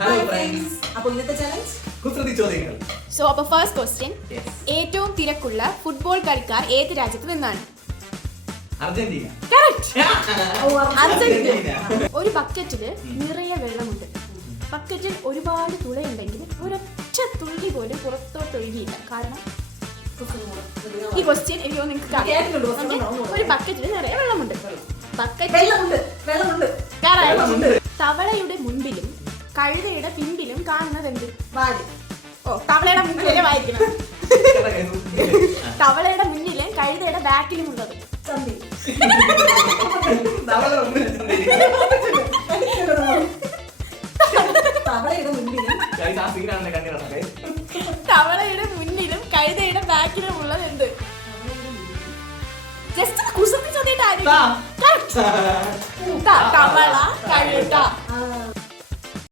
Hello friends. അപ്പോൾ ഇന്നത്തെ challenge കുസൃതി ചോദ്യങ്ങൾ. സോ അപ്പോൾ ഫസ്റ്റ് ക്വസ്റ്റ്യൻ, ഏറ്റവും തിരക്കുള്ള ഫുട്ബോൾ കളിക്കാർ ഏത് രാജ്യത്ത് നിന്നാണ്? അർജന്റീന. കറക്റ്റ്. അർജന്റീന. ഒരു ബക്കറ്റില് നിറയെ വെള്ളമുണ്ട്. ബക്കറ്റിൽ ഒരുപാട് തുളയുണ്ടെങ്കിൽ ഒരൊറ്റ തുള്ളി പോലും പുറത്തോട്ട് ഒഴുകിയില്ല. കാരണം ഈ ക്വസ്റ്റ്യൻ എനിക്ക് നിങ്ങൾക്ക് ഒരു ബക്കറ്റിൽ നിറയെ വെള്ളമുണ്ട്. തവളയുടെ മുൻപിലും കഴുതയുടെ പിൻപിലും കാണുന്നത് എന്ത്? വാല്. ഓ, തവളയുടെ മുന്നിലെ വായിക്കണം. തവളയുടെ മുന്നിലും കഴുതയുടെ ബാക്കിലും ഉള്ളത് ചന്തി. തവളയുടെ മുന്നിലും കഴുതയുടെ ബാക്കിലും ഉള്ളത് എന്ത്? ജസ്റ്റ് കുസൃതി ചോദ്യമായിട്ട് തവള കഴുത.